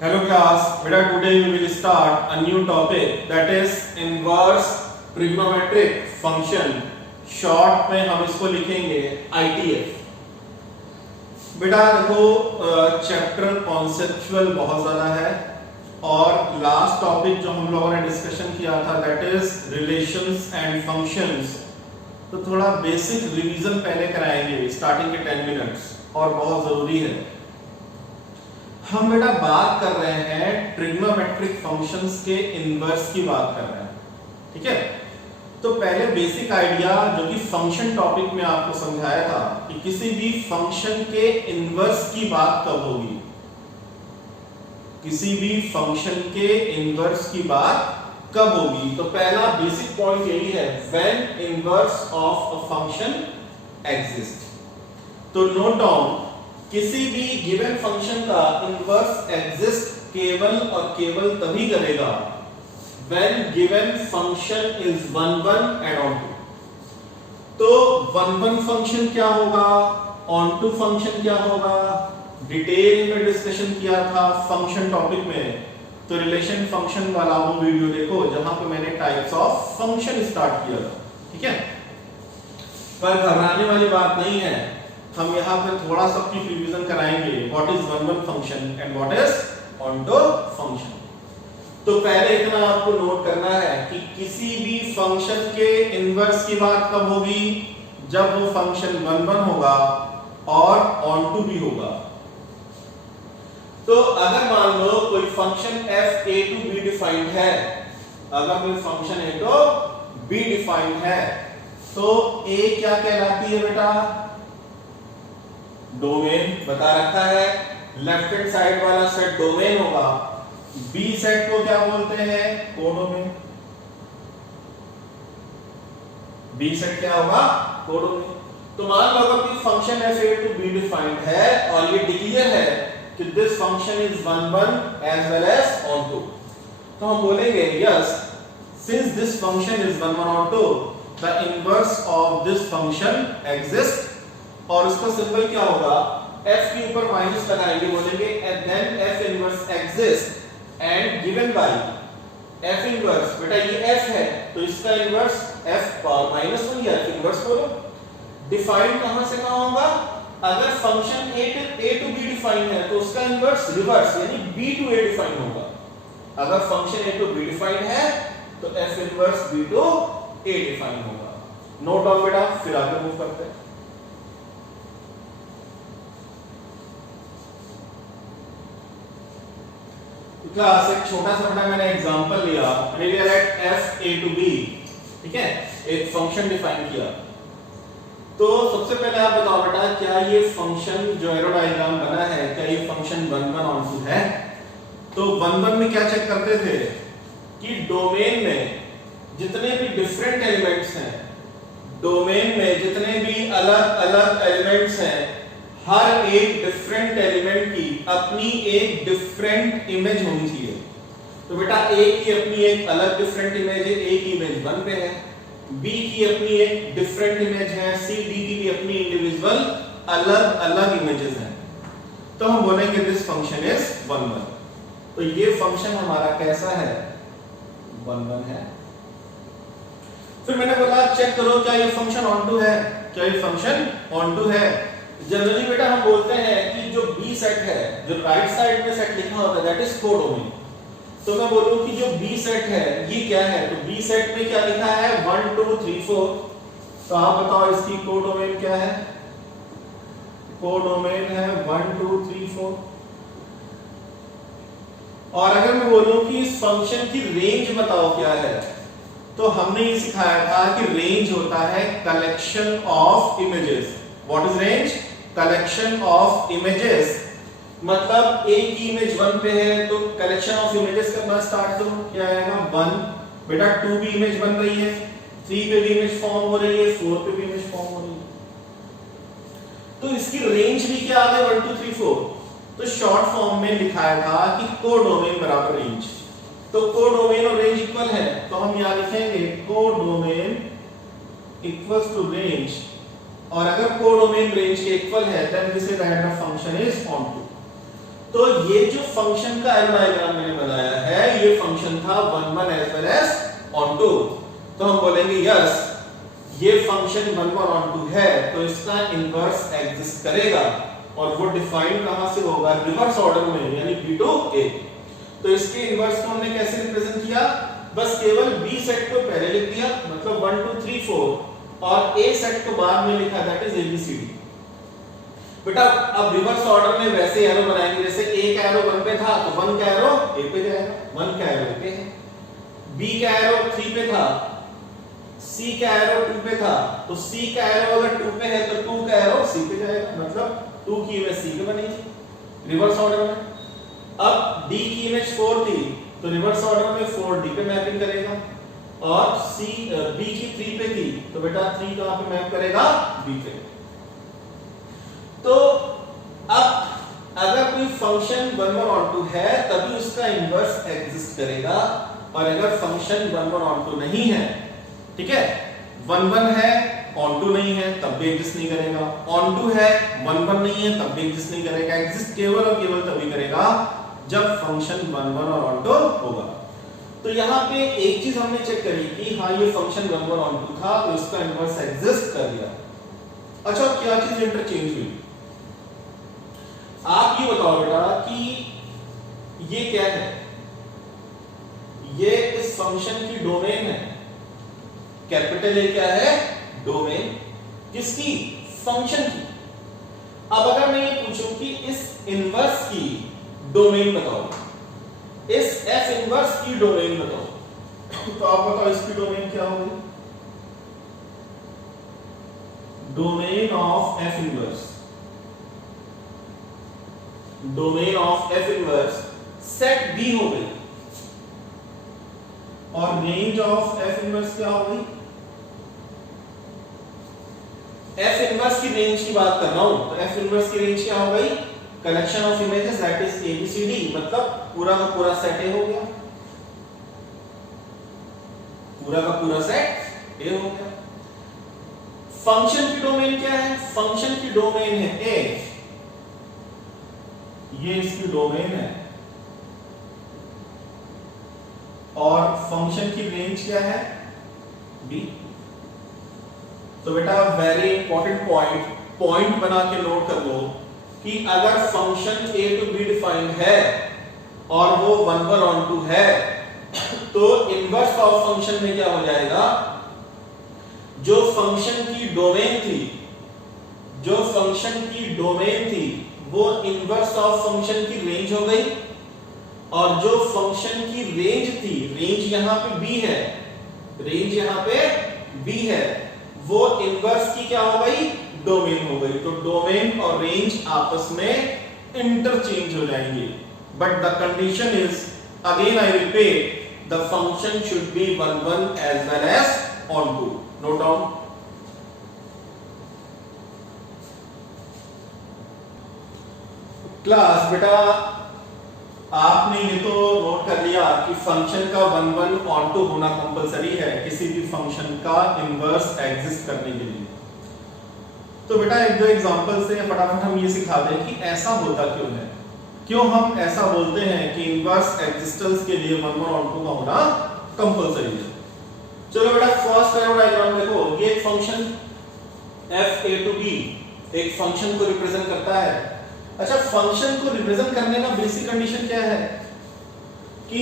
Hello class, beta today we will start a new topic that is inverse trigonometric function. Short में हम इसको लिखेंगे ITF. बेटा देखो चैप्टर कॉन्सेप्चुअल बहुत ज्यादा है और लास्ट टॉपिक जो हम लोगों ने डिस्कशन किया था that is relations and functions. तो थोड़ा बेसिक रिवीजन पहले कराएंगे स्टार्टिंग के 10 मिनट्स और बहुत जरूरी है. हम बेटा बात कर रहे हैं ट्रिग्नोमेट्रिक फंक्शंस के इनवर्स की बात कर रहे हैं. ठीक है, तो पहले बेसिक आइडिया जो कि फंक्शन टॉपिक में आपको समझाया था कि किसी भी फंक्शन के इनवर्स की बात कब होगी. किसी भी फंक्शन के इनवर्स की बात कब होगी. तो पहला बेसिक पॉइंट यही है when inverse of a function exist. तो नोट डाउन किसी भी गिवन फंक्शन का इनवर्स एग्जिस्ट केवल और केवल तभी करेगा when given function is 1 1 and on 2. तो 1 1 फंक्शन क्या होगा, on 2 फंक्शन क्या होगा, डिटेल में डिस्कशन किया था फंक्शन टॉपिक में. तो रिलेशन फंक्शन वाला वो वीडियो देखो जहां पे मैंने टाइप्स ऑफ फंक्शन स्टार्ट किया था. ठीक है, पर घबराने वाली बात नहीं है. हम यहाँ पे थोड़ा सा रिवीजन कराएंगे what is 1 1 function and what is on 2 function. तो पहले इतना आपको नोट करना है कि किसी भी फंक्शन के इनवर्स की बात कब होगी, जब वो फंक्शन 1 1 होगा और ऑन टू भी होगा. तो अगर मान लो कोई function f a to b defined है, अगर कोई function a to b defined है तो a क्या कहलाती है बेटा, डोमेन बता रखा है. लेफ्ट हैंड साइड वाला सेट डोमेन होगा, बी सेट को क्या बोलते हैं, कोडोमेन. बी सेट क्या होगा, कोडोमेन. तो मान लो अगर कोई function f a to b defined है और ये डिक्लेयर है कि this function is 1 1 as well as on 2, तो हम बोलेंगे yes since this function is 1 1 on 2 the inverse of this function exist. और उसका सिंबल क्या होगा, f के ऊपर माइनस लगाएंगे, बोलेंगे and then f inverse exist and given by f inverse. बेटा ये f है तो इसका इनवर्स f पावर माइनस 1 या f इनवर्स बोलो. डिफाइन कहां से कहां होगा, अगर function a to b define है तो उसका इनवर्स रिवर्स यानी b टू a डिफाइन होगा. अगर function a to b define है तो f inverse b to a define होगा. नोट डाउन बेटा, फिर आगे मूव करते हैं. क्लास एक छोटा सा बेटा मैंने एग्जांपल लिया, मैंने लिया let f a to b. ठीक है, एक फंक्शन डिफाइन किया. तो सबसे पहले आप बताओ बेटा क्या ये फंक्शन जो एरो डायग्राम बना है क्या ये फंक्शन 1 1 ऑन 2 है. तो 1 1 में क्या चेक करते थे कि डोमेन में जितने भी डिफरेंट एलिमेंट्स हैं, डोमेन में जितने भी अलग अलग एलिमेंट्स हैं, हर एक डिफरेंट एलिमेंट की अपनी एक डिफरेंट इमेज होनी चाहिए. तो बेटा A की अपनी एक अलग डिफरेंट इमेज है, A की इमेज 1 पे है, B की अपनी एक डिफरेंट इमेज है, C D की भी अपनी इंडिविजुअल अलग अलग इमेजेस हैं. तो हम बोलेंगे दिस फंक्शन इज 1 1. तो ये फंक्शन हमारा कैसा है, 1 1 है. फिर मैंने बोला चेक करो क्या ये फंक्शन ऑन टू है, क्या ये फंक्शन ऑन टू है. जनरली बेटा हम बोलते हैं कि जो B सेट है, जो राइट साइड में सेट लिखा होता है दैट इज कोडोमेन. तो मैं बोलूं कि जो B सेट है ये क्या है, तो B सेट में क्या लिखा है 1 2 3 4. तो आप बताओ इसकी कोडोमेन क्या है, कोडोमेन है 1 2 3 4. और अगर मैं बोलूं कि इस फंक्शन की रेंज बताओ क्या है, तो हमने ये सिखाया था कि रेंज होता है collection of images. What is range, collection of images. मतलब A की इमेज 1 पे है तो कलेक्शन ऑफ इमेजेस करना स्टार्ट करो, क्या आएगा 1. बेटा 2 भी इमेज बन रही है, 3 पे भी इमेज फॉर्म हो रही है, 4 पे भी इमेज फॉर्म हो रही है. तो इसकी रेंज भी क्या आ गई 1 2 3 4. तो शॉर्ट फॉर्म में लिखाया था कि कोडोमेन बराबर रेंज. तो कोडोमेन और रेंज इक्वल है तो हम यहां लिखेंगे कोडोमेन इक्वल्स टू रेंज. और अगर कोडोमेन रेंज के इक्वल है then we say that the function is onto. तो ये जो फंक्शन का एरो डायग्राम मैंने बनाया है ये फंक्शन था 1 1 as well as onto. तो हम बोलेंगे यस ये फंक्शन 1 1 ऑन टू है तो इसका इनवर्स एग्जिस्ट करेगा और वो डिफाइन कहां से होगा, रिवर्स ऑर्डर में, यानी b to a। तो इसके इनवर्स को हमने कैसे रिप्रेजेंट किया, बस केवल b सेट को पहले लिख दिया, मतलब 1 2 3 4 और a सेट को बाद में लिखा, दैट इज abcd। बेटा अब रिवर्स ऑर्डर में वैसे एरो बनाएंगे जैसे a का एरो 1 पे था तो 1 का एरो a पे जाएगा, 1 का एरो a पे है, b का एरो 3 पे था, c का एरो 2 पे था तो c का एरो अगर 2 पे है तो 2 का एरो c पे जाएगा, मतलब 2 की इमेज c पे बनेगी रिवर्स ऑर्डर में। अब d की इमेज 4 थी तो रिवर्स ऑर्डर में 4 d पे मैपिंग करेगा और b की 3 पे थी तो बेटा 3 कहां पे मैप करेगा, b पे। तो अब अगर कोई फंक्शन 1 1 ऑन टू है तभी उसका इनवर्स एग्जिस्ट करेगा और अगर फंक्शन 1 1 ऑन टू नहीं है, ठीक है, 1 1 है ऑन टू नहीं है तब भी एग्जिस्ट नहीं करेगा, ऑन टू है 1 1 नहीं है तब भी एग्जिस्ट नहीं करेगा, एग्जिस्ट केवल और केवल तभी करेगा जब फंक्शन 1 1 और ऑन टू होगा। तो यहाँ पे एक चीज हमने चेक करी कि हाँ ये फंक्शन 1 1 ऑन टू था तो इसका इनवर्स एग्जिस्ट कर दिया। अच्छा क्या चीज इंटरचेंज हुई, आप ये बताओ बेटा कि ये क्या है, ये इस फंक्शन की डोमेन है, कैपिटल ए क्या है, डोमेन किसकी, फंक्शन की। अब अगर मैं ये पूछूं कि इस इनवर्स की डोमेन बताओ, इस f इनवर्स की डोमेन बताओ, तो आप बताओ इसकी डोमेन क्या होगी, domain of f inverse, domain of f inverse set b हो गई और रेंज ऑफ f इनवर्स क्या हो गई, f इनवर्स की रेंज की बात कर रहा हूं तो f इनवर्स की रेंज क्या हो गई, collection of images that is abcd, मतलब पूरा का पूरा सेट A हो गया, पूरा का पूरा सेट A हो गया। फंक्शन की डोमेन क्या है, फंक्शन की डोमेन है A, ये इसकी डोमेन है और फंक्शन की रेंज क्या है, B। तो बेटा वेरी इंपॉर्टेंट पॉइंट बना के नोट कर लो कि अगर function a to b defined है और वो 1 1 ऑन टू है तो इनवर्स ऑफ फंक्शन में क्या हो जाएगा, जो फंक्शन की डोमेन थी, जो फंक्शन की डोमेन थी वो इनवर्स ऑफ फंक्शन की रेंज हो गई और जो फंक्शन की रेंज थी, रेंज यहां पे b है, रेंज यहां पे b है, वो इनवर्स की क्या हो गई, डोमेन हो गई। तो डोमेन और रेंज आपस में इंटरचेंज हो जाएंगे, but the condition is again I repeat the function should be 1 1 as well as onto. Note down. Class बेटा आपने ये तो नोट कर लिया कि फंक्शन का 1 1 ऑन टू होना कंपलसरी है किसी भी फंक्शन का इनवर्स एग्जिस्ट करने के लिए। तो बेटा एक दो एग्जांपल से फटाफट हम ये सिखा दें कि ऐसा होता क्यों है, क्यों हम ऐसा बोलते हैं कि इनवर्स एग्जिस्टेंस के लिए 1 1 ऑन टू का होना कंपलसरी है। चलो बेटा फर्स्ट एरो डायग्राम देखो, ये एक function f a to b एक फंक्शन को रिप्रेजेंट करता है। अच्छा फंक्शन को रिप्रेजेंट करने का बेसिक कंडीशन क्या है कि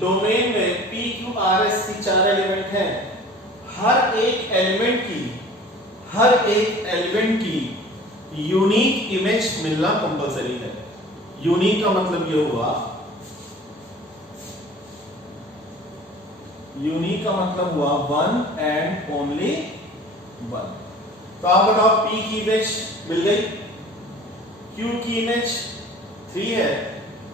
डोमेन में p q r s की 4 एलिमेंट हैं, हर एक एलिमेंट की यूनिक इमेज मिलना कंपलसरी है। यूनिक का मतलब ये हुआ, यूनिक का मतलब हुआ 1 एंड ओनली 1। तो आप बताओ p की इमेज मिल गई, q की इमेज 3 है,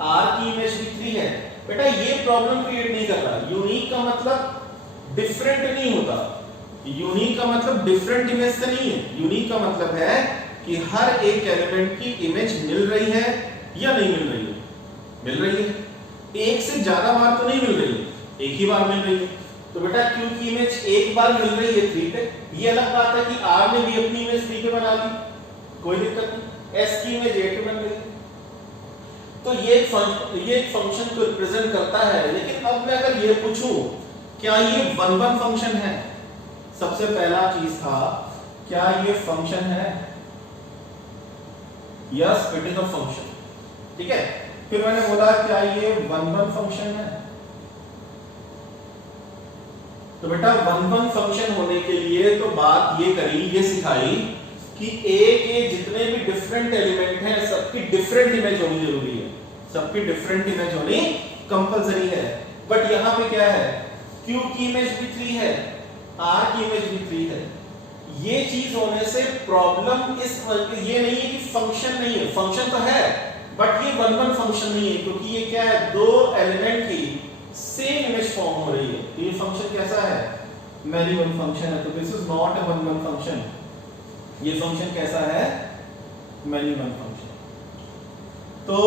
r की इमेज भी 3 है। बेटा ये प्रॉब्लम क्रिएट नहीं कर रहा। यूनिक का मतलब डिफरेंट नहीं होता, यूनिक का मतलब डिफरेंट इमेज से नहीं है। यूनिक का मतलब है कि हर एक एलिमेंट की इमेज मिल रही है या नहीं मिल रही है, मिल रही है। एक से ज्यादा बार तो नहीं मिल रही है, एक ही बार मिल रही है। तो बेटा q की इमेज एक बार मिल रही है 3 पे, ये अलग बात है कि r ने भी अपनी इमेज 3 पे बना ली, कोई दिक्कत नहीं। s की इमेज 8 पे बन गई। तो ये एक फंक्शन को रिप्रेजेंट करता है। लेकिन अब मैं अगर ये पूछूं क्या ये वन वन फंक्शन है, सबसे पहला चीज था क्या ये फंक्शन है? Yes, it is a function. ठीक है, फिर मैंने बोला क्या ये वन वन फंक्शन है? तो बेटा वन वन फंक्शन होने के लिए तो बात ये करी, ये सिखाई कि ए के जितने भी डिफरेंट एलिमेंट हैं सबकी डिफरेंट इमेज होनी जरूरी है, सबकी डिफरेंट इमेज होनी कंपलसरी है। बट यहां पे क्या है, क्यू की इमेज भी 3 है, आर की इमेज भी 3 है। ये चीज होने से प्रॉब्लम इस ये नहीं है कि फंक्शन नहीं है, फंक्शन तो है बट ये वन वन फंक्शन नहीं है, क्योंकि ये क्या है, दो एलिमेंट की सेम इमेज फॉर्म हो रही है। तो ये फंक्शन कैसा है, मैनी वन फंक्शन है। तो this is not a one one function. ये फंक्शन कैसा है, मैनी वन फंक्शन। तो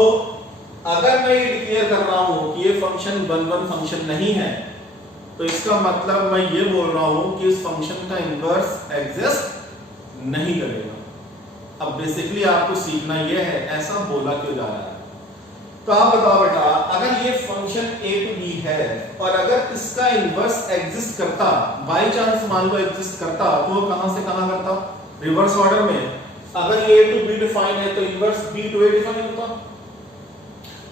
अगर मैं ये डिक्लेयर कर रहा हूं कि ये फंक्शन वन वन फंक्शन नहीं है, तो इसका मतलब मैं ये बोल रहा हूं कि इस फंक्शन का इनवर्स एग्जिस्ट नहीं करेगा। अब बेसिकली आपको सीखना ये है ऐसा बोला क्यों जा रहा है। तो आप बताओ बेटा, अगर ये फंक्शन a to b है और अगर इसका इनवर्स एग्जिस्ट करता, बाय चांस मान लो एग्जिस्ट करता, तो वो कहां से कहां करता, रिवर्स ऑर्डर में। अगर ये a to b डिफाइन है तो inverse b to a define होता।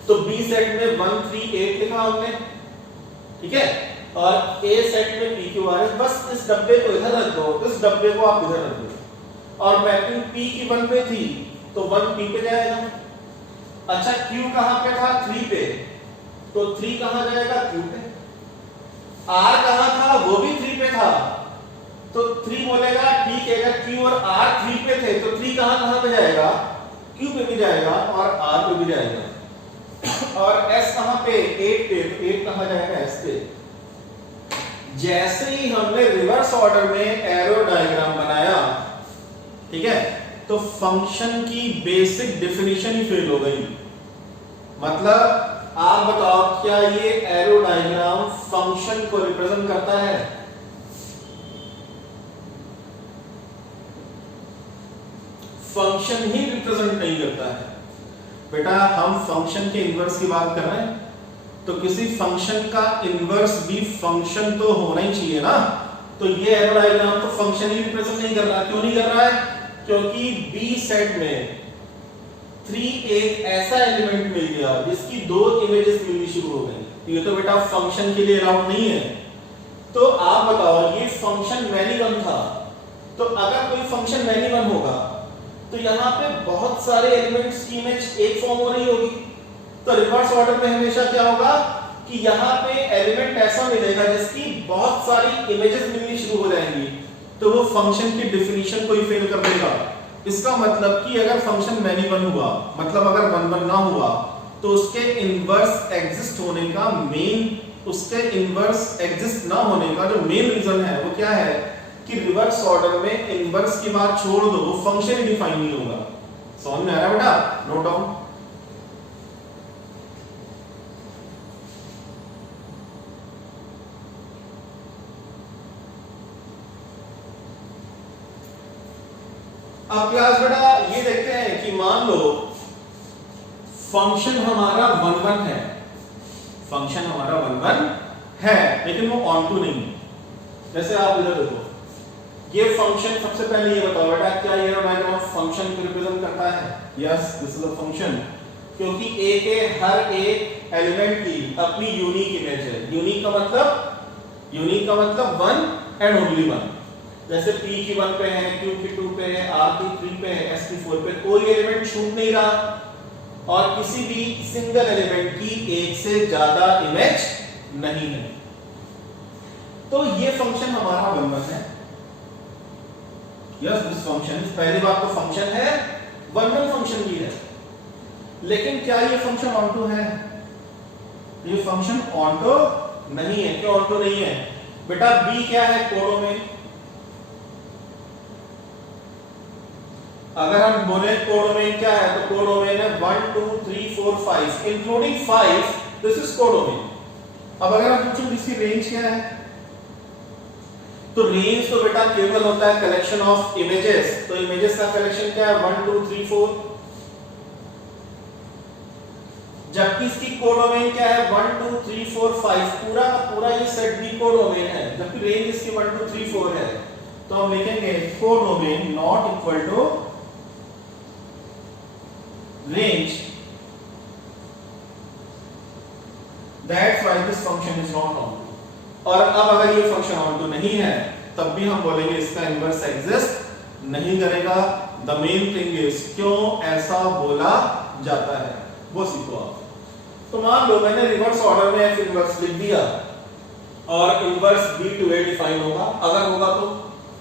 तो b सेट में 1 3 8 लिखा हमने, ठीक है, और a सेट में p q r s। बस इस डब्बे को इधर रख दो, इस डब्बे को आप इधर रख दो, और मैपिंग p की 1 पे थी तो 1 p पे जाएगा। अच्छा q कहां पे था, 3 पे, तो 3 कहां जाएगा, q पे। r कहां था, वो भी 3 पे था, तो 3 बोलेगा ठीक है, अगर q और r 3 पे थे तो 3 कहां पे जाएगा, q पे भी जाएगा और r पे भी जाएगा। और s कहां पे, 8 पे, तो 8 कहां जाएगा, s पे। जैसे ही हमने रिवर्स ऑर्डर में एरो डायग्राम बनाया, ठीक है, तो फंक्शन की बेसिक डेफिनेशन ही फेल हो गई। मतलब आप बताओ क्या ये एरो डायग्राम फंक्शन को रिप्रेजेंट करता है? फंक्शन ही रिप्रेजेंट नहीं करता है। बेटा हम फंक्शन के इनवर्स की बात कर रहे हैं, तो किसी फंक्शन का इनवर्स भी फंक्शन तो होना ही चाहिए ना। तो ये एरो डायग्राम तो फंक्शन ही रिप्रेजेंट नहीं कर रहा। क्यों नहीं कर रहा है? क्योंकि B सेट में 3 एक ऐसा एलिमेंट मिल गया जिसकी 2 इमेजेस मिलनी शुरू हो गई। ये तो बेटा फंक्शन के लिए अलाउड नहीं है। तो आप बताओ ये फंक्शन मैनी वन था, तो अगर कोई फंक्शन मैनी वन होगा तो यहाँ पे बहुत सारे एलिमेंट्स की इमेज एक फॉर्म हो रही होगी। तो रिवर्स ऑर्डर में हमेशा क्या होगा कि यहाँ पे एलिमेंट ऐसा मिलेगा जिसकी बहुत सारी इमेजेस मिलनी शुरू हो जाएंगी, तो वो फंक्शन की डेफिनेशन को ही फेल कर देगा। इसका मतलब कि अगर फंक्शन मैनी वन हुआ, मतलब अगर वन वन ना हुआ, तो उसके इनवर्स एग्जिस्ट होने का उसके इनवर्स एग्जिस्ट ना होने का जो मेन रीजन है वो क्या है कि रिवर्स ऑर्डर में इनवर्स की बात छोड़ दो, वो फंक्शन ही डिफाइन नहीं होगा। समझ में आ रहा है बेटा? Note down. अब क्लास बेटा ये देखते हैं कि मान लो फंक्शन हमारा वन वन है, फंक्शन हमारा वन वन है लेकिन वो ऑन टू नहीं है। जैसे आप इधर देखो, ये फंक्शन, सबसे पहले ये बताओ बेटा क्या ये डायग्राम फंक्शन को रिप्रेजेंट करता है? Yes, this is a function, क्योंकि a के हर एक एलिमेंट की अपनी यूनिक इमेज है। यूनिक का मतलब वन एंड ओनली वन। जैसे p की 1 पे है, q की 2 पे है, r की 3 पे है, s की 4 पे, कोई एलिमेंट छूट नहीं रहा और किसी भी सिंगल एलिमेंट की एक से ज्यादा इमेज नहीं है। तो ये फंक्शन हमारा वन वन है। यस, दिस फंक्शन, पहली बात तो फंक्शन है, वन वन फंक्शन की है। लेकिन क्या ये फंक्शन ऑन टू है? ये फंक्शन ऑन टू नहीं है। क्यों ऑन टू नहीं है? बेटा b क्या है, कोडोमेन। अगर हम बोले कोडोमेन क्या है, तो कोडोमेन है 1 2 3 4 5 इंक्लूडिंग 5, दिस इज कोडोमेन। अब अगर हम पूछें इसकी रेंज क्या है, तो रेंज तो बेटा केवल होता है कलेक्शन ऑफ इमेजेस। तो इमेजेस का कलेक्शन क्या है, 1 2 3 4। जबकि इसकी कोडोमेन क्या है 1 2 3 4 5, पूरा का पूरा ये सेट भी कोडोमेन है, जबकि रेंज इसकी 1 2 3 4 है। तो हम लिखेंगे codomain not equal to range, that's why this function is not onto. और अब अगर ये फंक्शन ऑन टू नहीं है तब भी हम बोलेंगे इसका इनवर्स एग्जिस्ट नहीं करेगा। द मेन थिंग इज क्यों ऐसा बोला जाता है वो सीखो आप। तो मान लो मैंने रिवर्स ऑर्डर में एफ इनवर्स लिख दिया और inverse b to a define होगा, अगर होगा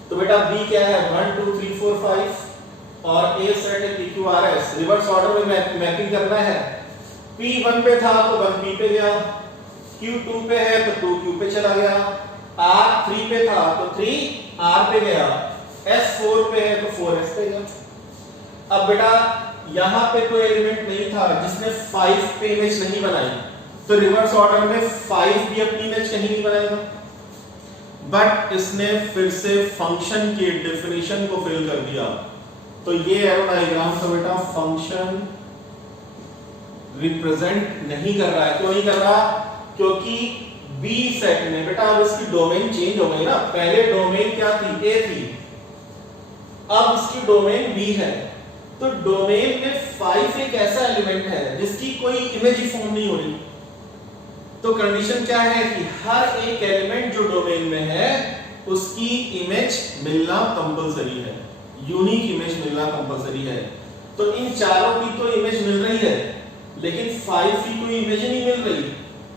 तो बेटा b क्या है 1 2 3 4 5 और a सेट है pqrs। रिवर्स ऑर्डर में मैपिंग करना है, p 1 पे था तो 1 p पे गया, q 2 पे है तो 2 q पे चला गया, r 3 पे था तो 3 r पे गया, s 4 पे है तो 4 s पे गया। अब बेटा यहां पे कोई एलिमेंट नहीं था जिसने 5 पे इमेज नहीं बनाई, तो रिवर्स ऑर्डर में 5 भी अपनी इमेज कहीं नहीं बनाएगा, बट इसने फिर से फंक्शन के डेफिनेशन को फिल कर दिया। तो ये एरो डायग्राम तो बेटा फंक्शन रिप्रेजेंट नहीं कर रहा है। क्यों नहीं कर रहा? क्योंकि बी सेट में बेटा अब इसकी डोमेन चेंज हो गई ना, पहले डोमेन क्या थी ए थी, अब इसकी डोमेन बी है। तो डोमेन में 5 एक ऐसा एलिमेंट है जिसकी कोई इमेज ही फॉर्म नहीं हो रही। तो कंडीशन क्या है कि हर एक एलिमेंट जो डोमेन में है उसकी इमेज मिलना कंपलसरी है, यूनिक इमेज मिलना कंपलसरी है। तो इन चारों की तो इमेज मिल रही है लेकिन 5 की कोई इमेज नहीं मिल रही,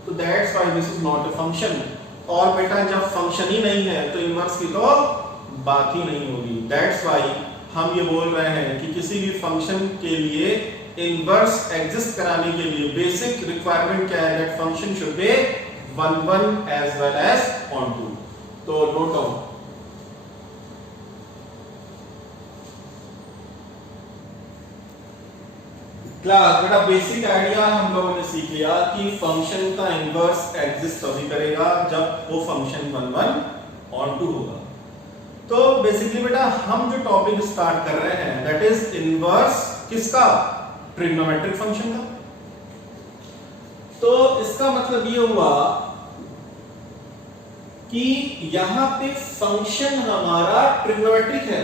तो that's why this is not a function. और बेटा जब फंक्शन ही नहीं है तो इनवर्स की तो बात ही नहीं होगी। दैट्स व्हाई हम ये बोल रहे हैं कि किसी भी फंक्शन के लिए इनवर्स एग्जिस्ट कराने के लिए बेसिक रिक्वायरमेंट क्या है, that function should be 1 1 as well as onto. तो नोट डाउन। क्लास बेटा बेसिक आइडिया हम लोगों ने सीख लिया कि फंक्शन का इनवर्स एग्जिस्ट तभी करेगा जब वो फंक्शन 1 1 ऑन टू होगा। तो बेसिकली बेटा हम जो टॉपिक स्टार्ट कर रहे हैं दैट इज इनवर्स किसका, ट्रिग्नोमेट्रिक फंक्शन का। तो इसका मतलब ये हुआ कि यहां पे फंक्शन हमारा ट्रिग्नोमेट्रिक है।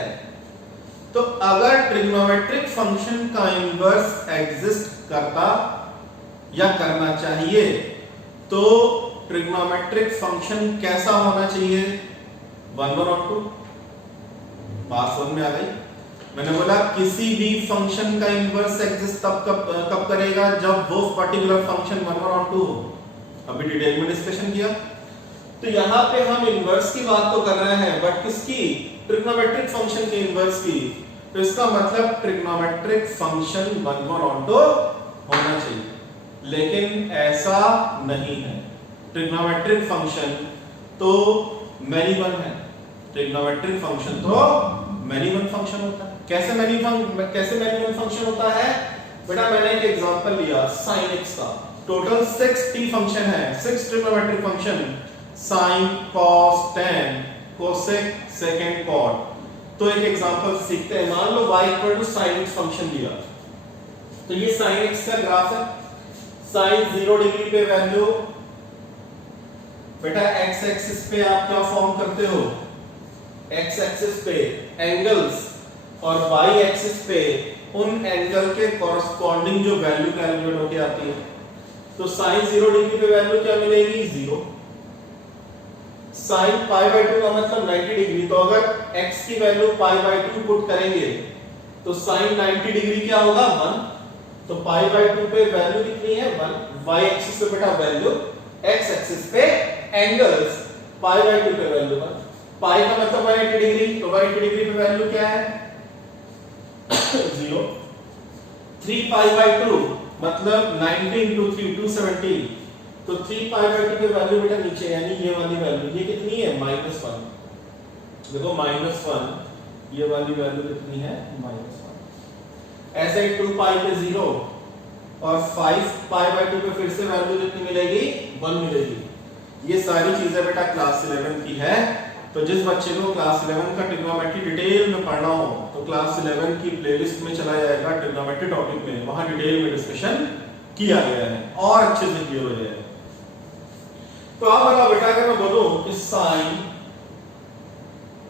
तो अगर ट्रिग्नोमेट्रिक फंक्शन का इनवर्स एग्जिस्ट करता या करना चाहिए तो ट्रिग्नोमेट्रिक फंक्शन कैसा होना चाहिए, 1 1 और 2। बात समझ में आ गई? मैंने बोला किसी भी फंक्शन का इनवर्स एग्जिस्ट तब कब करेगा जब वो पर्टिकुलर फंक्शन 1 1 और 2 हो। अभी डिटेल में डिस्कशन किया। तो यहाँ पे हम इनवर्स की बात तो कर रहे हैं बट किसकी, ट्रिग्नोमेट्रिक फंक्शन के इनवर्स की। तो इसका मतलब ट्रिग्नोमेट्रिक फंक्शन 1 1 और 2 होना चाहिए, लेकिन ऐसा नहीं है। ट्रिग्नोमेट्रिक फंक्शन तो मैनी वन है, ट्रिग्नोमेट्रिक फंक्शन तो मैनी वन फंक्शन होता है। कैसे मैनी वन फंक्शन होता है बेटा, मैंने एक एग्जांपल लिया sin x का। टोटल 6 t फंक्शन है, 6 trigonometric function, sin cos tan cosec secant cot। तो एक एग्जांपल सीखते हैं। मान लो y sin x फंक्शन दिया, तो ये sin x का ग्राफ है। sin 0 डिग्री पे वैल्यू बेटा x एक्सिस पे आप क्या फॉर्म करते हो, x एक्सिस पे एंगल्स और y एक्सिस पे उन एंगल के कॉरस्पॉन्डिंग जो वैल्यू कैलकुलेट होके आती है। तो sin 0 डिग्री पे वैल्यू क्या मिलेगी, 0। sin पाई बाय 2 का मतलब 90 डिग्री, तो अगर x की वैल्यू पाई बाय 2 पुट करेंगे तो sin 90 डिग्री क्या होगा, 1। तो पाई बाय 2 पे वैल्यू कितनी है, 1। y एक्सिस पे बेटा वैल्यू, x एक्सिस पे एंगल्स, पाई बाय 2 पे वैल्यू 1। पाई का मतलब 180 डिग्री, तो 180 डिग्री पे वैल्यू क्या है, 0। 3 पाई बाय 2 मतलब 90 into 3 270, तो 3 पाई बाय 2 पे वैल्यू बेटा नीचे, यानी ये वाली वैल्यू ये कितनी है, -1। देखो -1, ये वाली वैल्यू कितनी है, -1। ऐसे ही 2 पाई पे 0 और 5 पाई बाय 2 पे फिर से वैल्यू कितनी मिलेगी, 1 मिलेगी। ये सारी चीजें बेटा क्लास 11 की है। तो जिस बच्चे को क्लास 11 का ट्रिग्नोमेट्री डिटेल में पढ़ना हो तो क्लास 11 की प्लेलिस्ट में चला जाएगा ट्रिग्नोमेट्री टॉपिक में, वहां डिटेल में डिस्कशन किया गया है और अच्छे से क्लियर हो जाएगा। तो आप बताओ बेटा, अगर मैं बोलूं कि साइन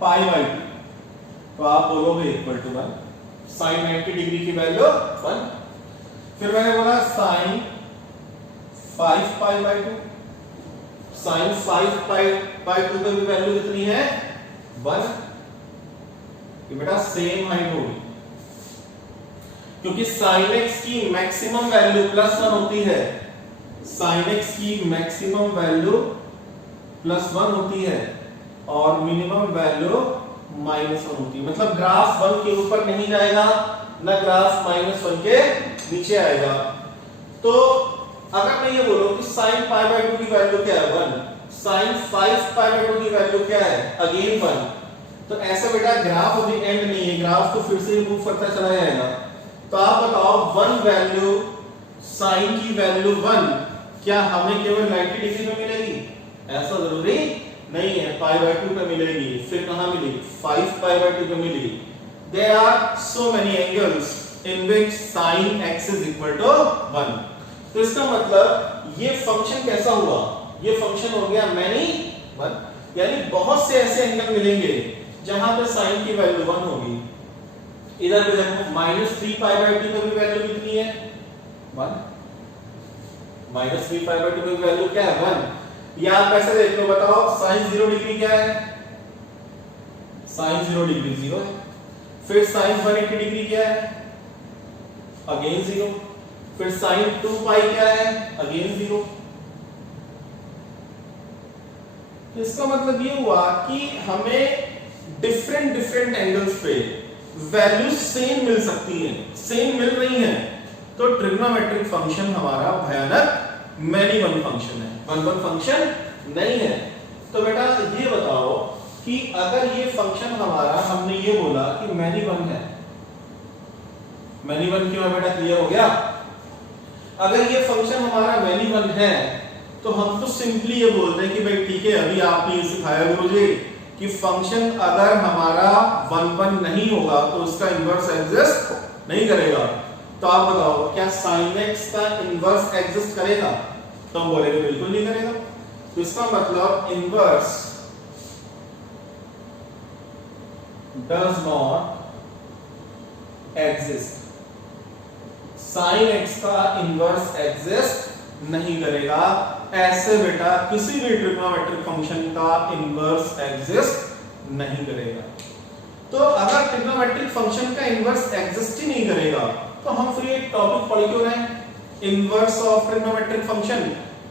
पाई बाई 2, तो आप बोलोगे इक्वल टू 1, साइन 90 डिग्री की वैल्यू 1। फिर मैंने बोला sine 5 pi by 2, sine 5 pi by 2 की भी वैल्यू कितनी है 1। ये बेटा सेम हाइट होगी, क्योंकि साइन एक्स की मैक्सिमम वैल्यू +1 होती है, साइन एक्स की मैक्सिमम वैल्यू +1 होती है और मिनिमम वैल्यू -1 होती है। मतलब ग्राफ 1 के ऊपर नहीं जाएगा, ना ग्राफ -1 के नीचे आएगा। तो अगर मैं ये बोलूं कि sin पाई बाई 2 की वैल्यू क्या है 1, sin 5 पाई बाई 2 की वैल्यू क्या है अगेन 1, तो ऐसे बेटा ग्राफ अभी एंड नहीं है, ग्राफ तो फिर से मूव करता चला जाएगा। तो आप बताओ 1 वैल्यू sin की वैल्यू 1 क्या हमें केवल 90 डिग्री में मिलेगी? ऐसा जरूरी नहीं है, पाई बाई 2 पे मिलेगी, फिर कहां मिलेगी 5 पाई बाई 2 पे मिलेगी। There are so many angles in which sin x is equal to 1। तो इसका मतलब ये फंक्शन कैसा हुआ, ये फंक्शन हो गया many 1, यानी बहुत से ऐसे एंगल मिलेंगे जहां पे sin की वैल्यू 1 होगी। इधर पे देखो -3 पाई बाई 2 की वैल्यू कितनी है 1, -3 पाई बाई 2 की वैल्यू क्या है 1। या आप ऐसे देख लो, बताओ sin 0 डिग्री क्या है, sin 0 डिग्री 0 है। फिर sin 180 डिग्री क्या है अगेन 0। फिर sin 2 पाई क्या है अगेन 0। इसका मतलब ये हुआ कि हमें डिफरेंट एंगल्स पे वैल्यूज सेम मिल सकती हैं, सेम मिल रही हैं। तो ट्रिग्नोमेट्रिक फंक्शन हमारा भयानक मैनी वन फंक्शन है, वन वन फंक्शन नहीं है। तो बेटा ये बताओ कि अगर ये फंक्शन हमारा, हमने ये बोला कि मैनी वन है, मैनी वन क्यों है बेटा, क्लियर हो गया। अगर ये फंक्शन हमारा मैनी वन है तो हम तो सिंपली ये बोलते हैं कि भाई ठीक है, अभी आपने ये सिखाया गुरुजी कि फंक्शन अगर हमारा 1 1 नहीं होगा तो उसका इनवर्स एग्जिस्ट नहीं करेगा। तो आप बताओ क्या sin x का इनवर्स एग्जिस्ट करेगा? तो हम बोलेंगे बिल्कुल नहीं करेगा। तो इसका मतलब inverse does not exist, sin x का इनवर्स एग्जिस्ट नहीं करेगा। ऐसे बेटा किसी भी ट्रिग्नोमेट्रिक फंक्शन का इनवर्स एग्जिस्ट नहीं करेगा। तो अगर ट्रिग्नोमेट्रिक फंक्शन का इनवर्स एग्जिस्ट ही नहीं करेगा तो हम फिर एक टॉपिक पढ़ क्यों रहे हैं, inverse of trigonometric function.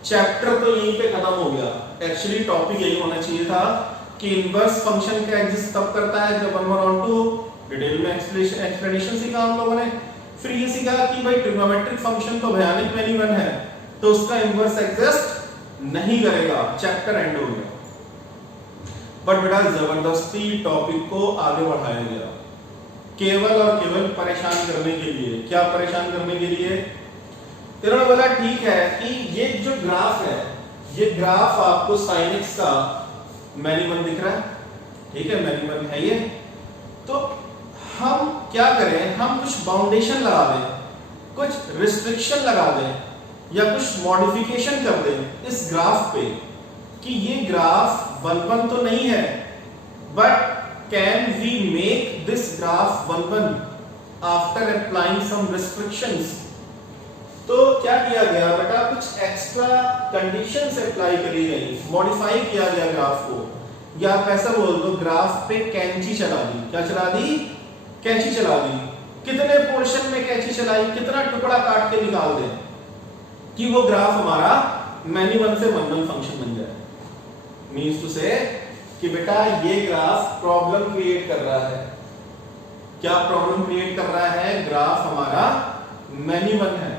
Chapter तो यहीं पे खत्म हो गया। एक्चुअली टॉपिक यही होना चाहिए था कि इनवर्स फंक्शन का एग्जिस्ट तब करता है जब 1 1 और 2 डिटेल में एक्सप्लेनेशन सीखा हम लोगों ने। फिर ये सीखा कि भाई ट्रिग्नोमेट्रिक फंक्शन तो भयानक मैनी वन है तो उसका इनवर्स एग्जिस्ट नहीं करेगा, चैप्टर एंड हो गया। बट बेटा जबरदस्ती टॉपिक को आगे बढ़ाया गया केवल और केवल परेशान करने के लिए। क्या परेशान करने के लिए? इन्होंने बोला ठीक है कि ये जो ग्राफ है, ये ग्राफ आपको sin x का मैनी वन दिख रहा है, ठीक है मैनी वन है ये। तो हम क्या करें, हम कुछ बाउंडेशन लगा दें, कुछ रिस्ट्रिक्शन लगा दें या कुछ मॉडिफिकेशन कर दें इस ग्राफ पे कि ये ग्राफ 1 1 तो नहीं है, but can we make this graph 1 1 after applying some restrictions. तो क्या किया गया बेटा, कुछ एक्स्ट्रा कंडीशंस अप्लाई करी गई, मॉडिफाई किया गया ग्राफ को। या आप ऐसा बोल दो ग्राफ पे कैंची चला दी। क्या चला दी? कैंची चला दी। कितने पोर्शन में कैंची चलाई, कितना टुकड़ा काट के निकाल दें कि वो ग्राफ हमारा मैनी वन से 1 1 फंक्शन बन जाए। मींस टू से कि बेटा ये ग्राफ प्रॉब्लम क्रिएट कर रहा है। क्या प्रॉब्लम क्रिएट कर रहा है? ग्राफ हमारा मैनी वन है।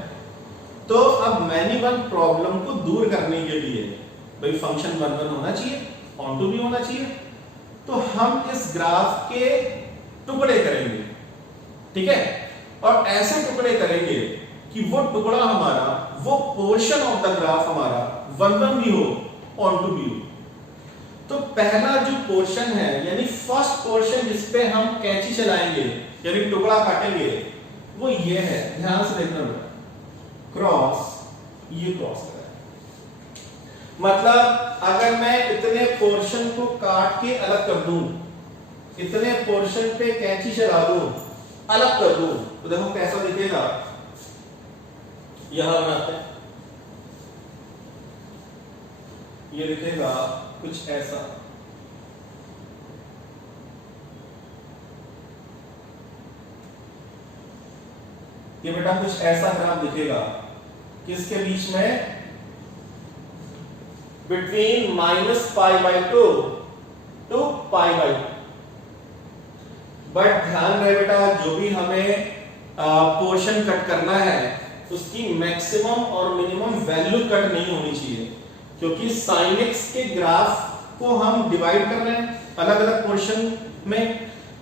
तो अब मैनी वन प्रॉब्लम को दूर करने के लिए भाई फंक्शन 1 1 होना चाहिए, ऑन टू भी होना चाहिए। तो हम इस ग्राफ के टुकड़े करेंगे, ठीक है, और ऐसे टुकड़े करेंगे कि वो टुकड़ा हमारा, वो पोर्शन ऑफ द ग्राफ हमारा 1 1 भी हो, ऑन टू भी हो। तो पहला जो पोर्शन है यानी फर्स्ट पोर्शन जिसपे हम कैंची चलाएंगे यानी टुकड़ा काटेंगे वो ये है। ध्यान से देखना बेटा, क्रॉस, ये क्रॉस कर रहा है। मतलब अगर मैं इतने पोर्शन को काट के अलग कर दूं, इतने पोर्शन पे कैंची चला दूं, अलग कर दूं, तो देखो कैसा दिखेगा। यहां बनाते हैं, ये दिखेगा कुछ ऐसा। ये बेटा कुछ ऐसा ग्राफ दिखेगा, किसके बीच में, बिटवीन -π/2 टू π/2। बट ध्यान रहे बेटा, जो भी हमें पोर्शन कट करना है उसकी मैक्सिमम और मिनिमम वैल्यू कट नहीं होनी चाहिए, क्योंकि sin x के ग्राफ को हम डिवाइड कर रहे हैं अलग अलग पोर्शन में,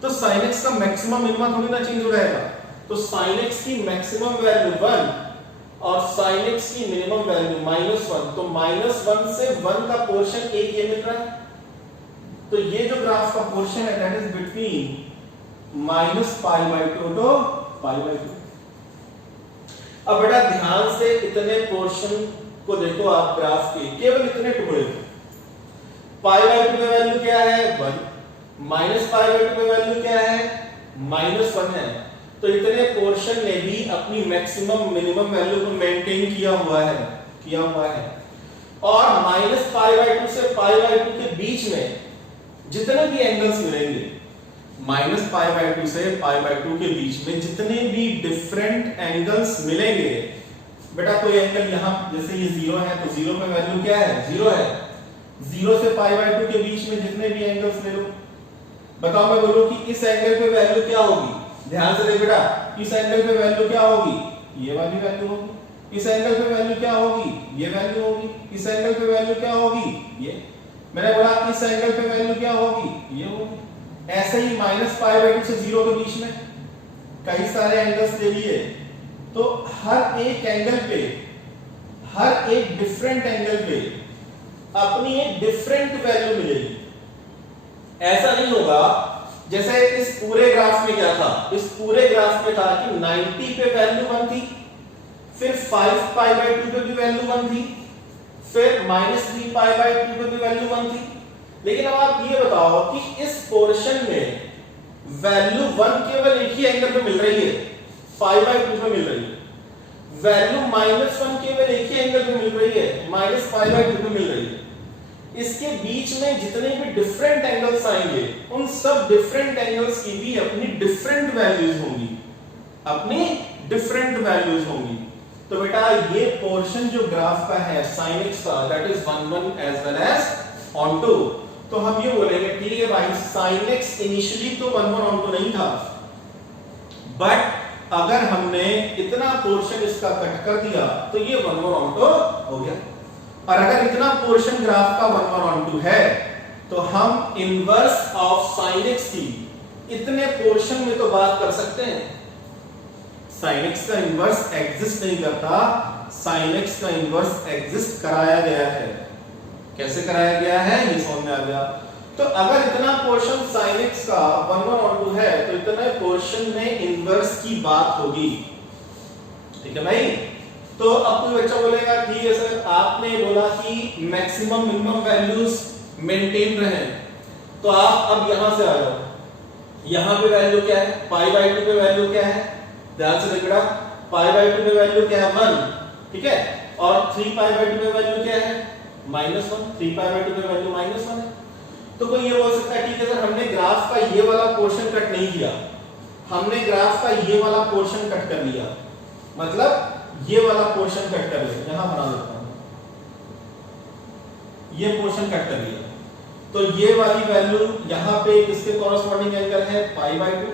तो sin x का मैक्सिमम मिनिमम थोड़ी ना चेंज हो जाएगा। तो sin x की मैक्सिमम वैल्यू 1 और sin x की मिनिमम वैल्यू -1, तो -1 से 1 का पोर्शन एक ये मिल रहा है। तो ये जो ग्राफ का पोर्शन है दैट इज बिटवीन -π/2 टू π/2। अब बेटा ध्यान से इतने पोर्शन को देखो आप ग्राफ के, केवल इतने टुकड़े। π/2 पे वैल्यू क्या है 1, -π/2 पे वैल्यू क्या है -1 है। तो इतने पोर्शन ने भी अपनी मैक्सिमम मिनिमम वैल्यू को मेंटेन किया हुआ है। और -π/2 से π/2 के बीच में जितने भी एंगल्स मिलेंगे, -π/2 से π/2 के बीच में जितने भी डिफरेंट एंगल्स मिलेंगे, बेटा कोई एंगल यहां जैसे ये 0 है तो 0 पे वैल्यू क्या है 0 है। 0 से π/2 के बीच में जितने भी एंगल्स ले लो, बताओ मैं बोलूं कि इस एंगल पे वैल्यू क्या होगी, ध्यान से देख बेटा, इस एंगल पे वैल्यू क्या होगी, ये वाली वैल्यू होगी। इस एंगल पे वैल्यू क्या होगी, ये वैल्यू होगी। इस एंगल पे वैल्यू क्या होगी, ये। मैंने बोला इस एंगल पे वैल्यू क्या होगी, ये होगी। ऐसे ही -π/2 से 0 के बीच में कई सारे एंगल्स ले लिए, तो हर एक एंगल पे, हर एक डिफरेंट एंगल पे अपनी एक डिफरेंट वैल्यू मिलेगी। ऐसा नहीं होगा जैसे इस पूरे ग्राफ में क्या था, इस पूरे ग्राफ में था कि 90 पे वैल्यू 1 थी, फिर 5π/2 पे भी वैल्यू 1 थी, फिर -3π/2 पे भी वैल्यू 1 थी। लेकिन अब आप ये बताओ कि इस पोर्शन में वैल्यू 1 केवल एक ही एंगल पे मिल रही है, π/2 पे मिल रही है। वैल्यू -1 केवल एक ही एंगल पे मिल रही है, -π/2 पे मिल रही है। इसके बीच में जितने भी डिफरेंट एंगल्स आएंगे, उन सब डिफरेंट एंगल्स की भी अपनी डिफरेंट वैल्यूज होंगी, अपनी डिफरेंट वैल्यूज होंगी। तो बेटा ये पोर्शन जो ग्राफ का है sin x का, that is 1 as well as on 2। तो हम ये बोलेंगे ठीक है भाई, sin x इनिशियली तो 1 ऑन 2 नहीं था, बट अगर हमने इतना पोर्शन इसका कट कर दिया तो ये 1 ऑन 2 हो गया। और अगर इतना पोर्शन ग्राफ का 1 ऑन 2 है तो हम इनवर्स ऑफ sin x की इतने पोर्शन में तो बात कर सकते हैं। sin x का इनवर्स एग्जिस्ट नहीं करता, sin x का इनवर्स एग्जिस्ट कराया गया है। कैसे कराया गया है ये समझ में आ गया। तो अगर इतना पोर्शन sin x का 1 ऑन 2 है तो इतने पोर्शन में इनवर्स की बात होगी, ठीक है भाई। तो अब कोई बच्चा बोलेगा ठीक है सर, आपने बोला कि मैक्सिमम मिनिमम वैल्यूज मेंटेन रहे, तो आप अब यहां से आ जाओ, यहां पे वैल्यू क्या है, π/2 पे वैल्यू क्या है, ध्यान से देखिएगा, π/2 पे वैल्यू क्या है 1, ठीक है, और 3π/2 पे वैल्यू क्या है -1, 3π/2 पे वैल्यू -1 है। तो कोई ये बोल सकता है ठीक है सर, हमने ग्राफ का ये वाला पोर्शन कट नहीं किया, हमने ग्राफ का ये वाला पोर्शन कट कर लिया, मतलब ये वाला पोर्शन कट कर लिया, यहां बना देता हूं, ये पोर्शन कट कर लिया, तो ये वाली वैल्यू यहां पे किसके कॉरस्पॉन्डिंग एंगल है π/2,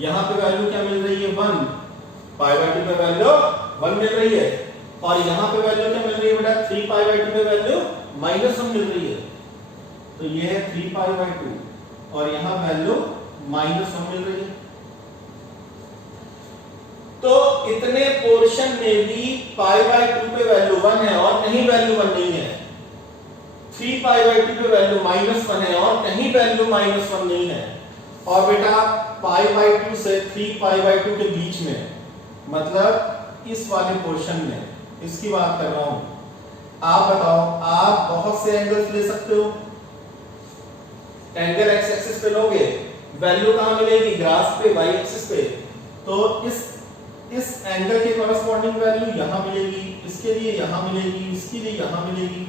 यहां पे वैल्यू क्या मिल रही है 1, π/2 पे वैल्यू 1 मिल रही है, और यहां पे वैल्यू क्या मिल रही है बेटा 3π/2 पे वैल्यू -1 मिल रही है। तो ये है 3π/2 और यहां वैल्यू -1 मिल रही है। तो इतने पोर्शन में भी π/2 पे वैल्यू 1 है और कहीं वैल्यू 1 नहीं है, 3π/2 पे वैल्यू -1 है और कहीं वैल्यू -1 नहीं है। और बेटा π/2 से 3π/2 के बीच में, मतलब इस वाले पोर्शन में, इसकी बात कर रहा हूं। आप बताओ, आप बहुत से एंगल्स ले सकते हो, एंगल एक्स एक्सिस पे लोगे, वैल्यू कहां मिलेगी, ग्राफ पे, वाई एक्सिस पे, तो इस एंगल के कॉरस्पॉन्डिंग वैल्यू यहां मिलेगी, इसके लिए यहां मिलेगी, इसके लिए यहां मिलेगी,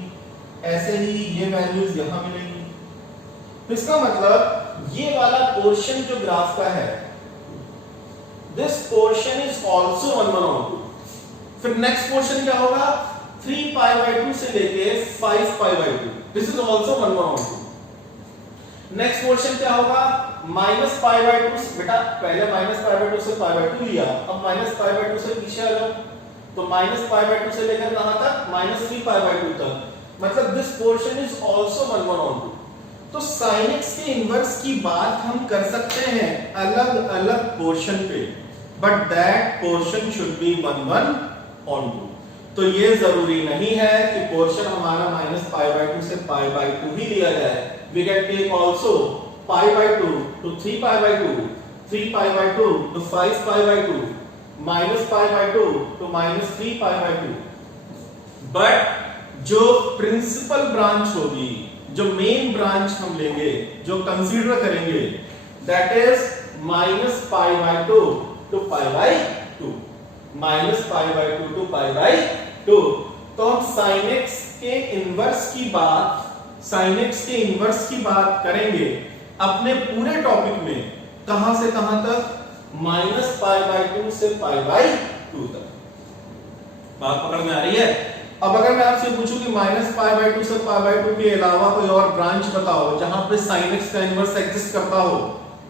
ऐसे ही ये वैल्यूज यहां मिलेगी। तो इसका मतलब ये वाला पोर्शन जो ग्राफ का है, this portion is also 1 1 on 2। फिर नेक्स्ट पोर्शन क्या होगा, 3 पाई बाय 2 से लेके 5 पाई by 2, this is also 1 1 on 2। Next portion क्या होगा, माइनस पाई बाय 2, बेटा पहले माइनस पाई बाय 2 से पाई बाय 2 लिया, अब माइनस पाई बाय 2 से पीछे आ जाओ, तो माइनस पाई बाय 2 से लेकर कहां तक, माइनस 3 पाई बाय 2 तक, मतलब this portion is also 1 1 on 2। तो sin x के इनवर्स की बात हम कर सकते हैं अलग अलग पोर्शन पे, but that portion should be 1 1 on 2। तो ये जरूरी नहीं है कि पोर्शन हमारा माइनस पाई बाय 2 से पाई बाय 2 ही लिया जाए। We can take also pi by 2 to 3 pi by 2, 3 pi by 2 to 5 pi by 2, minus pi by 2 to minus 3 pi by 2। But जो प्रिंसिपल ब्रांच होगी, जो मेन ब्रांच हम लेंगे, जो कंसीडर करेंगे, that is minus pi by 2 to pi by 2, minus pi by 2 to pi by 2। तो हम sin x के इनवर्स की बात, sin x के इनवर्स की बात करेंगे अपने पूरे टॉपिक में, कहां से कहां तक, माइनस पाई बाय 2 से पाई बाय 2 तक। बात पकड़ में आ रही है। अब अगर मैं आपसे पूछूं कि माइनस पाई बाय 2 से पाई बाय 2 के अलावा कोई और ब्रांच बताओ जहां पे sin x का इनवर्स एग्जिस्ट करता हो,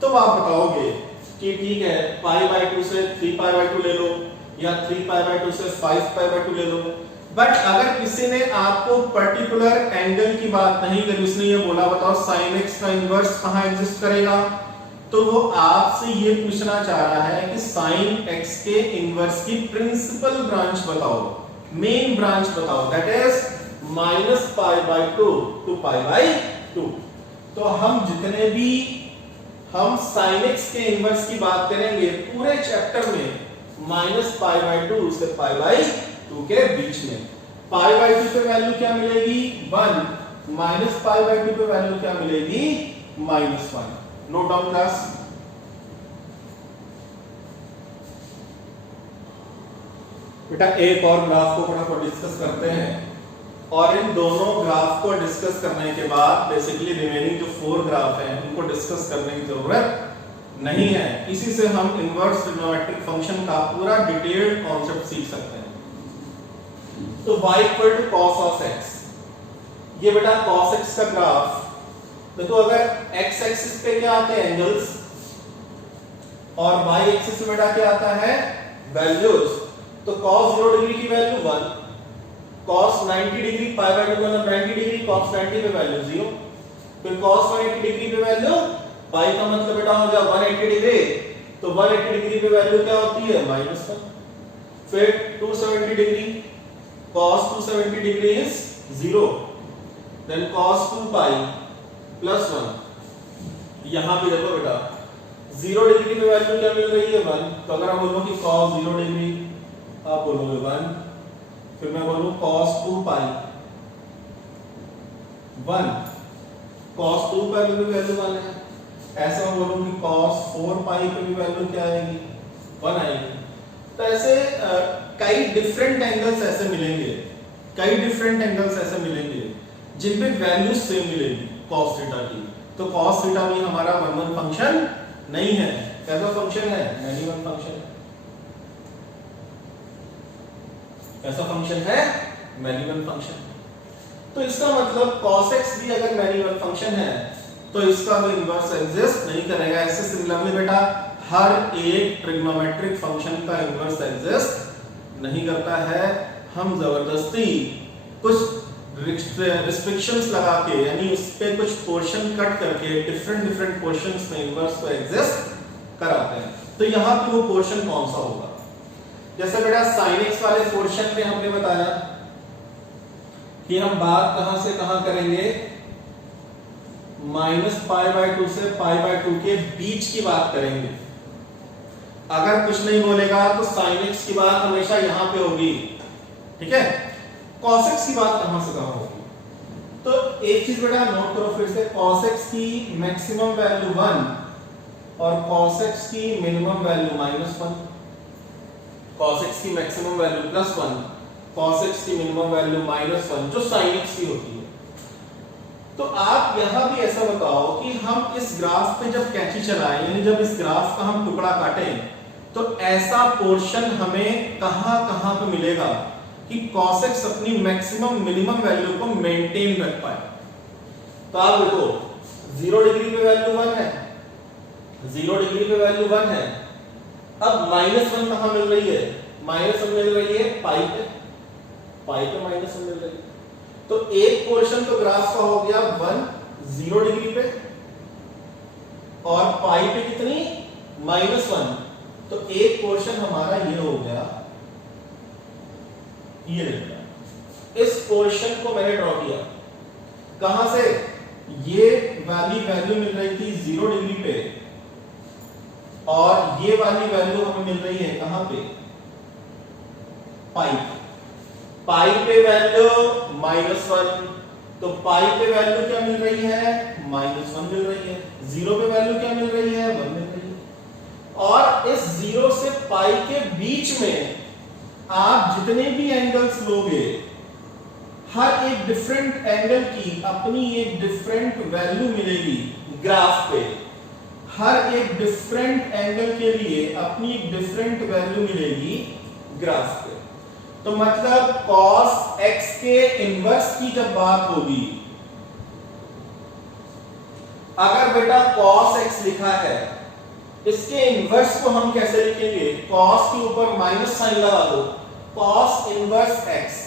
तो आप बताओगे कि ठीक है, पाई बाय 2 से 3 पाई बाय 2 ले लो, या 3 पाई बाय 2 से 5 पाई बाय 2 ले लो। बट अगर किसी ने आपको पर्टिकुलर एंगल की बात नहीं करी, उसने ये बोला बताओ sin x का इनवर्स कहां एग्जिस्ट करेगा, तो वो आपसे ये पूछना चाह रहा है कि sin x के इनवर्स की प्रिंसिपल ब्रांच बताओ, मेन ब्रांच बताओ, that is minus pi by 2 to pi by 2। तो हम जितने भी हम sin x के इनवर्स की बात करेंगे पूरे चैप्टर में, माइनस पाई बाय 2 से पाई बाय 2 के बीच में। पाई बाय 2 पे वैल्यू क्या मिलेगी, 1, माइनस पाई बाय 2 पे वैल्यू क्या मिलेगी, -1। Note down class. बेटा एक और ग्राफ को फटाफट डिस्कस करते हैं, और इन दोनों ग्राफ को डिस्कस करने के बाद बेसिकली रिमेनिंग जो 4 ग्राफ हैं उनको डिस्कस करने की जरूरत नहीं है। इसी से हम इनवर्स ट्रिग्नोमेट्रिक फंक्शन का पूरा डिटेल्ड कॉन्सेप्ट सीख सकते हैं। तो y equal to cos of x, ये बेटा cos x का ग्राफ देखो, अगर x एक्सिस पे क्या आते हैं, एंगल्स, और y एक्सिस पे बेटा क्या आता है, वैल्यूज। तो cos 0 डिग्री की value 1, cos 90 degree pi by 2 मतलब 90 डिग्री, cos 90 पे वैल्यू 0, फिर cos 180 डिग्री पे वैल्यू पाई का मतलब बेटा हो गया 180 डिग्री, तो 180 डिग्री पे वैल्यू क्या होती है, -1। फिर 270 degree, cos 270 degree is 0, then cos 2 pi plus 1। यहां पे देखो बेटा 0 डिग्री पे वैल्यू क्या मिल रही है, 1। तो अगर हम बोलो कि cos 0 डिग्री, आप बोलोगे 1, फिर मैं बोलूं cos 2 पाई 1, cos 2 पाई पे वैल्यू 1 है। ऐसा मैं बोलूं कि cos 4 पाई पे भी वैल्यू क्या आएगी, 1 आएगी। तो ऐसे कई डिफरेंट एंगल्स ऐसे मिलेंगे, कई डिफरेंट एंगल्स ऐसे मिलेंगे जिन पे वैल्यू सेम मिलेगी cos थीटा की। तो cos थीटा भी हमारा 1 1 फंक्शन नहीं है। कैसा फंक्शन है, मैनी वन फंक्शन है। कैसा फंक्शन है, मैनी वन फंक्शन। तो इसका मतलब cos x भी अगर मैनी वन फंक्शन है तो इसका भी इनवर्स एग्जिस्ट नहीं करेगा। ऐसे सिमिलरली बेटा हर एक ट्रिग्नोमेट्रिक फंक्शन का इनवर्स एग्जिस्ट नहीं करता है। हम जबरदस्ती कुछ रिस्ट्रिक्शंस लगा के, यानी उस पे कुछ पोर्शन कट करके डिफरेंट पोर्शंस में इनवर्स को एग्जिस्ट कराते हैं। तो यहाँ पे वो पोर्शन कौन सा होगा, जैसे बेटा sin x वाले पोर्शन में हमने बताया कि हम बात कहां से कहां करेंगे, -π/2 से π/2 के बीच की बात करेंगे। अगर कुछ नहीं बोलेगा तो sin x की बात हमेशा यहां पे होगी, ठीक है। cos x की बात कहां से कहां होगी? तो एक चीज बेटा नोट करो फिर से, cos x की मैक्सिमम वैल्यू 1 और cos x की मिनिमम वैल्यू -1, cos x की मैक्सिमम वैल्यू +1, cos x की मिनिमम वैल्यू -1 जो sin x की होती है। तो आप यहां भी ऐसा बताओ कि हम इस ग्राफ पे जब कैंची चलाएं, यानी जब इस ग्राफ का हम टुकड़ा काटें, तो ऐसा पोर्शन हमें कहां कहां पे मिलेगा कि cos x अपनी मैक्सिमम मिनिमम वैल्यू को मेंटेन रख पाए। तो आप देखो 0 डिग्री पे वैल्यू 1 है, 0 डिग्री पे वैल्यू 1 है। अब -1 कहां मिल रही है? -1 मिल रही है पाई पे -1 मिल रही है। तो एक पोर्शन तो ग्राफ का हो गया 1 0 डिग्री पे और पाई पे कितनी -1। तो एक पोर्शन हमारा ये हो गया, ये देखो इस पोर्शन को मैंने ड्रॉ किया कहां से, ये वाली वैल्यू मिल रही थी 0 डिग्री पे और ये वाली वैल्यू हमें मिल रही है कहां पे, पाई पे वैल्यू -1। तो पाई पे वैल्यू क्या मिल रही है, -1 मिल रही है। 0 पे वैल्यू क्या मिल रही है, 1 मिल रही है। और इस 0 से पाई के बीच में आप जितने भी एंगल्स लोगे, हर एक डिफरेंट एंगल की अपनी एक डिफरेंट वैल्यू मिलेगी ग्राफ पे। हर एक डिफरेंट एंगल के लिए अपनी एक डिफरेंट वैल्यू मिलेगी ग्राफ पे। तो मतलब cos x के इनवर्स की जब बात होगी, अगर बेटा cos x लिखा है, इसके इनवर्स को हम कैसे लिखेंगे, cos के ऊपर माइनस साइन लगा दो, cos इनवर्स x।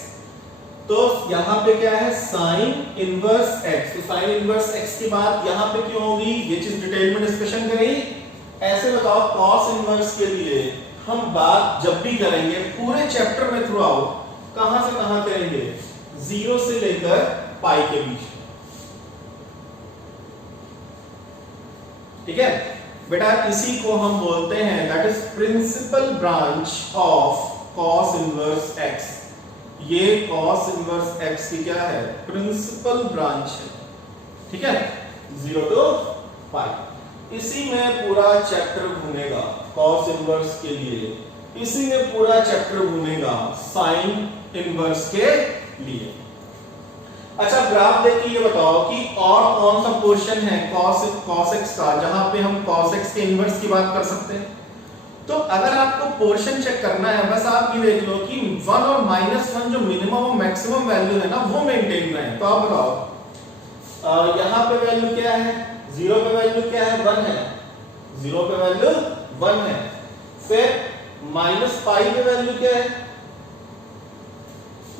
तो यहां पे क्या है, sin इनवर्स x। तो sin इनवर्स x की बात यहां पे क्यों होगी, ये चीज डिटेल में डिस्कशन करेंगे। ऐसे बताओ cos इनवर्स के लिए हम बात जब भी करेंगे पूरे चैप्टर में थ्रू आउट कहां से कहां करेंगे, 0 से लेकर पाई के बीच, ठीक है बेटा। इसी को हम बोलते हैं that is principal branch of cos inverse x। ये cos इनवर्स x की क्या है, प्रिंसिपल ब्रांच है, ठीक है, 0 to पाई। इसी में पूरा चैप्टर घूमेगा cos इनवर्स के लिए, इसी में पूरा चैप्टर घूमेगा sin इनवर्स के लिए। अच्छा ग्राफ देख के ये बताओ कि और कौन सा पोर्शन है cos x का जहां पे हम cos x के इनवर्स की बात कर सकते हैं। तो अगर आपको पोर्शन चेक करना है, बस आप ये देख लो कि 1 और -1 जो मिनिमम और मैक्सिमम वैल्यू है ना, वो मेंटेन रहे। तो आप बताओ यहां पे वैल्यू क्या है, 0 पे वैल्यू क्या है, 1 है, 0 पे वैल्यू 1 है। फिर -पाई पे वैल्यू क्या है,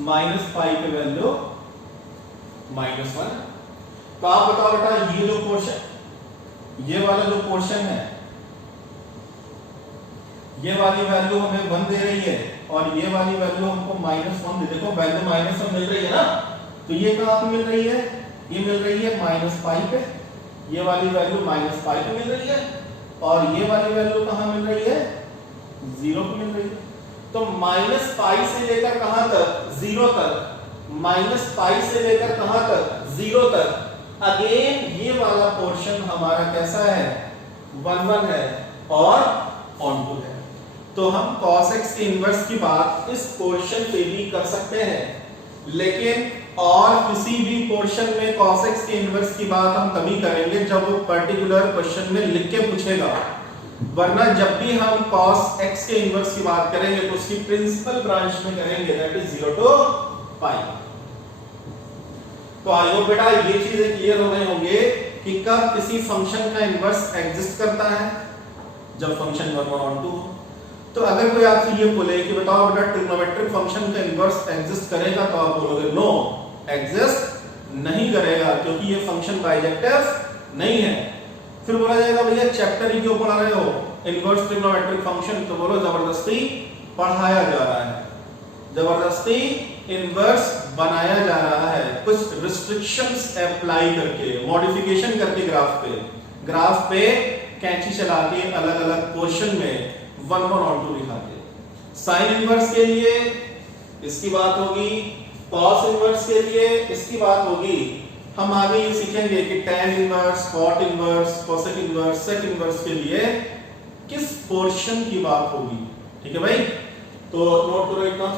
-पाई पे वैल्यू -1। तो आप बताओ बेटा ये जो पोर्शन, ये वाला जो पोर्शन है, ये वाली वैल्यू हमें 1 दे रही है और ये वाली वैल्यू हमको -1 दे, देखो वैल्यू -1 मिल रही है ना। तो ये कहां पे मिल रही है, ये मिल रही है -पाई पे, ये वाली वैल्यू -पाई पे मिल रही है और ये वाली वैल्यू कहां मिल रही है, 0 पे मिल रही है। तो -पाई से लेकर कहां तक, 0 तक, -पाई से लेकर कहां तक, 0 तक। अगेन ये वाला पोर्शन हमारा कैसा है, 1 1 है और ऑन टू है। तो हम cos x के इनवर्स की बात इस पोर्शन पे भी कर सकते हैं, लेकिन और किसी भी पोर्शन में cos x के इनवर्स की बात हम तभी करेंगे जब वो पर्टिकुलर क्वेश्चन में लिख के पूछेगा। वरना जब भी हम cos x के इनवर्स की बात करेंगे तो उसकी प्रिंसिपल ब्रांच में करेंगे, दैट इज 0 to पाई। तो आई होप बेटा ये चीजें क्लियर हो गए होंगे कि कब किसी फंक्शन का इनवर्स एग्जिस्ट करता है, जब फंक्शन 1 और 2 हो। तो अगर कोई आपसे ये बोले कि बताओ बेटा ट्रिग्नोमेट्रिक फंक्शन का इनवर्स एग्जिस्ट करेगा, तो आप बोलोगे नो, एग्जिस्ट नहीं करेगा क्योंकि ये फंक्शन बाइजेक्टिव नहीं है। फिर बोला जाएगा भैया चैप्टर ही क्यों पढ़ा रहे हो इनवर्स ट्रिग्नोमेट्रिक फंक्शन, तो बोलो जबरदस्ती पढ़ाया जा रहा है, जबरदस्ती इनवर्स बनाया जा रहा है, कुछ रिस्ट्रिक्शंस अप्लाई करके, मॉडिफिकेशन करके ग्राफ पे कैंची चला के अलग अलग पोर्शन में 1/√2 दिखाते हैं। साइन इनवर्स के लिए इसकी बात होगी, कॉस इनवर्स के लिए इसकी बात होगी। हम आगे ये सीखेंगे कि tan inverse, cot inverse, cosec inverse, sec inverse के लिए किस पोर्शन की बात होगी। ठीक है भाई, तो नोट करो इतना।